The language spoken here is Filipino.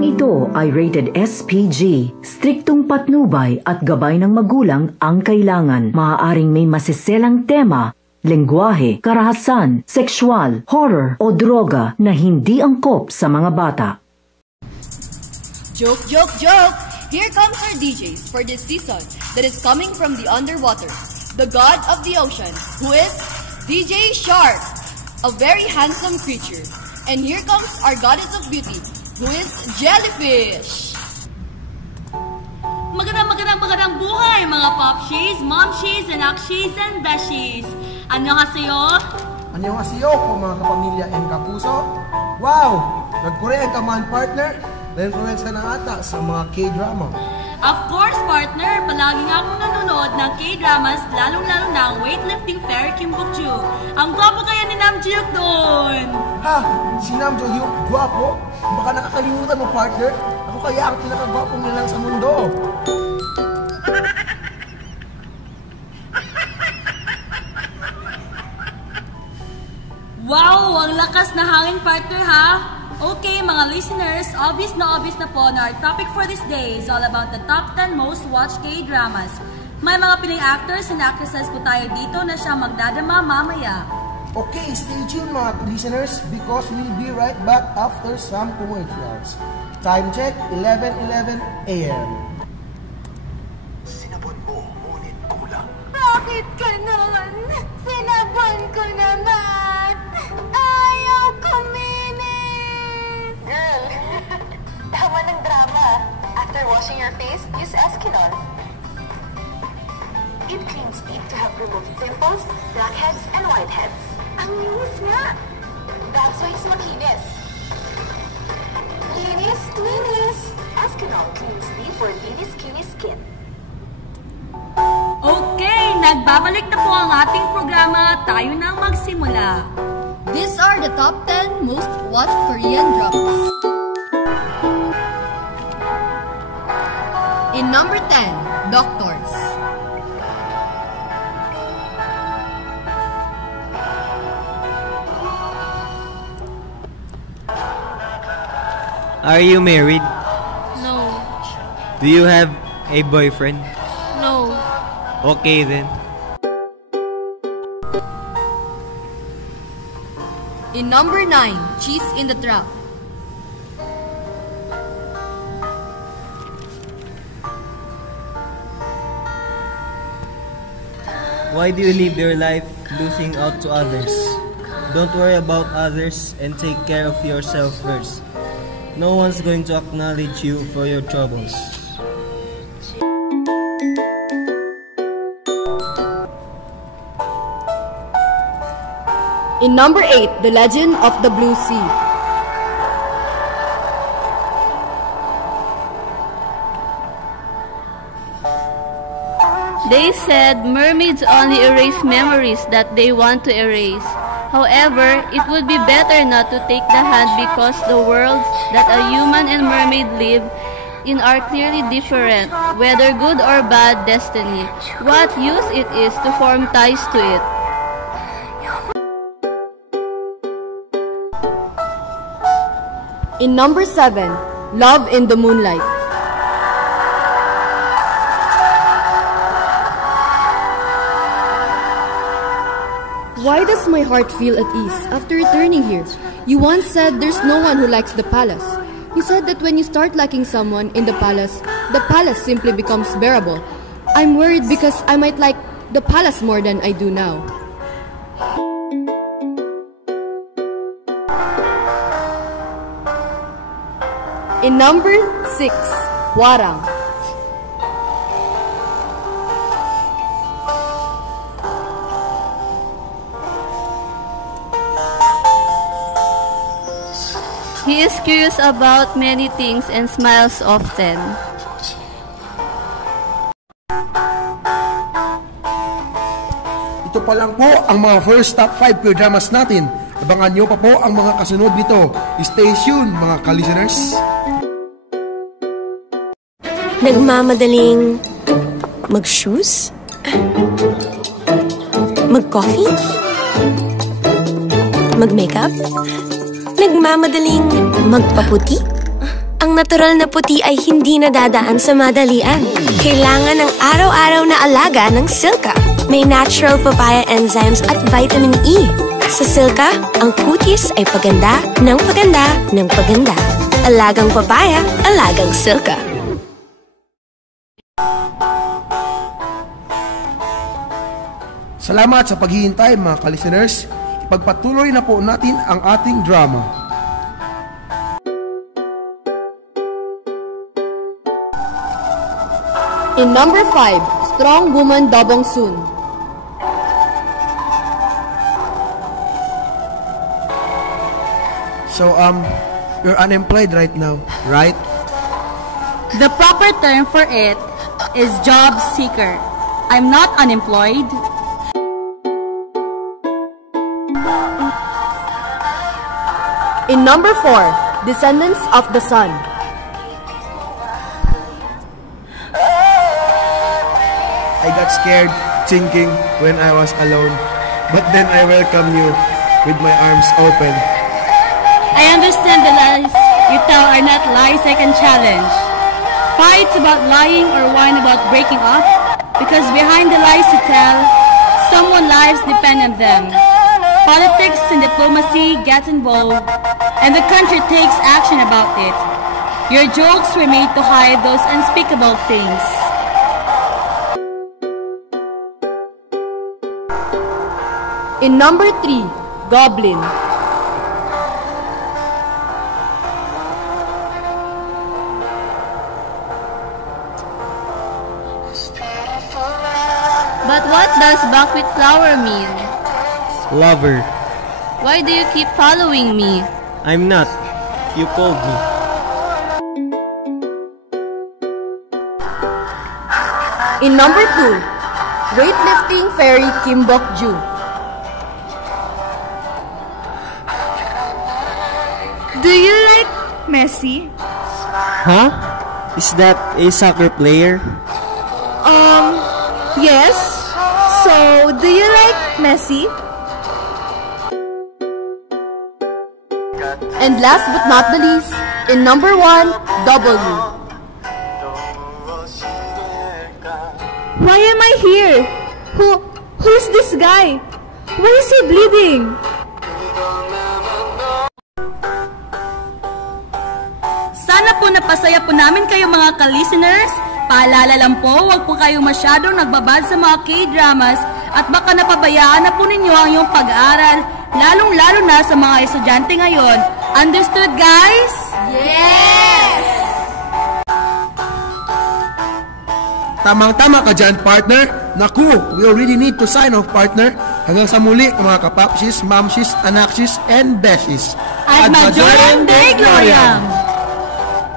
Programang ito ay rated SPG. Striktong patnubay at gabay ng magulang ang kailangan. Maaaring may masiselang tema, lengguwahe, karahasan, sexual, horror o droga na hindi angkop sa mga bata. Joke, joke, joke! Here comes our DJs for this season that is coming from the underwater. The god of the ocean, who is DJ Shark, a very handsome creature. And here comes our goddess of beauty, who is Jellyfish. Magandang buhay mga popshies, momshies, and akshies, and beshies. Annyeonghaseyo! Annyeonghaseyo po mga kapamilya and kapuso. Wow! Nag-Korean ka man, partner? Na-influence ka na ata sa mga K-drama. Of course, partner! Palagi nga akong nanonood ng K-dramas, lalong-lalo na ang weightlifting fairy Kim Bok-ju. Ang gwapo kaya ni Nam Ji-hyuk doon! Ha? Si Nam Ji-hyuk, gwapo? Baka nakakalimutan mo, partner? Ako kaya ang pinakagwapong nilang sa mundo. Wow! Ang lakas na hangin, partner, ha? Okay, mga listeners, obvious na po na our topic for this day is all about the top 10 most watched K-dramas. May mga Pinay actors and actresses po tayo dito na siya magdadama mamaya. Okay, stay tuned mga listeners because we'll be right back after some commercials. Time check, 11:11 a.m. Sinabon mo, ngunit kulang. Bakit ganon? Sinabon ko naman! Ayaw kuminis! Girl, tama ng drama. After washing your face, use Eskinol. It cleans deep to help remove pimples, blackheads, and whiteheads. Ang linis nga! That's why it's makinis. Linis, linis. Eskinol cleans deep for linis, skinny skin. Okay, nagbabalik na po ang ating programa. Tayo nang magsimula. These are the top 10 most watched Korean dramas. In number 10, Doctors. Are you married? No. Do you have a boyfriend? No. Okay then. In number 9, Cheese in the Trap. Why do you live your life losing out to others? Don't worry about others and take care of yourself first. No one's going to acknowledge you for your troubles. In number 8, The Legend of the Blue Sea. They said mermaids only erase memories that they want to erase. However, it would be better not to take the hand because the worlds that a human and mermaid live in are clearly different, whether good or bad destiny. What use it is to form ties to it. In number 7, Love in the Moonlight. Why does my heart feel at ease after returning here? You once said there's no one who likes the palace. You said that when you start liking someone in the palace simply becomes bearable. I'm worried because I might like the palace more than I do now. In number 6, Hwarang. He is curious about many things and smiles often. Ito pa lang po ang mga first top 5 K-dramas natin. Abangan nyo pa po ang mga kasunod nito. Stay tuned mga ka-listeners. Nagmamadaling mag-shoes? Mag-coffee? Mag-makeup? Nagmamadaling magpaputi? Ang natural na puti ay hindi nadadaan sa madalian. Kailangan ng araw-araw na alaga ng Silka. May natural papaya enzymes at vitamin E. Sa Silka, ang kutis ay paganda ng paganda ng paganda. Alagang papaya, alagang Silka. Salamat sa paghihintay mga ka-listeners. Ipagpatuloy na po natin ang ating drama. In number 5, Strong Woman Dobong Soon. So, you're unemployed right now, right? The proper term for it is job seeker. I'm not unemployed. In number 4, Descendants of the Sun. I got scared thinking when I was alone, but then I welcome you with my arms open. I understand the lies you tell are not lies I can challenge. Fights about lying or whine about breaking up, because behind the lies you tell, someone's lives depend on them. Politics and diplomacy get involved, and the country takes action about it. Your jokes were made to hide those unspeakable things. In number 3, Goblin. But what does buckwheat flour mean? Lover. Why do you keep following me? I'm not. You called me. In number 2, Weightlifting Fairy Kim Bok-ju. Do you like Messi? Huh? Is that a soccer player? Yes. So, do you like Messi? And last but not the least, in number 1, W. Why am I here? Who's this guy? Why is he bleeding? Sana po napasaya po namin kayo mga ka-listeners. Paalala lang po, huwag po kayong masyadong nagbabad sa mga K-dramas at baka napabayaan na po ninyo ang iyong pag-aaral, lalong-lalo na sa mga estudyante ngayon. Understood, guys? Yes! Tamang-tama ka dyan, partner. Naku, we already need to sign off, partner. Hanggang sa muli, mga kapapsis, mamsis, anaksis, and beshies. Ad Majorem Dei Gloriam!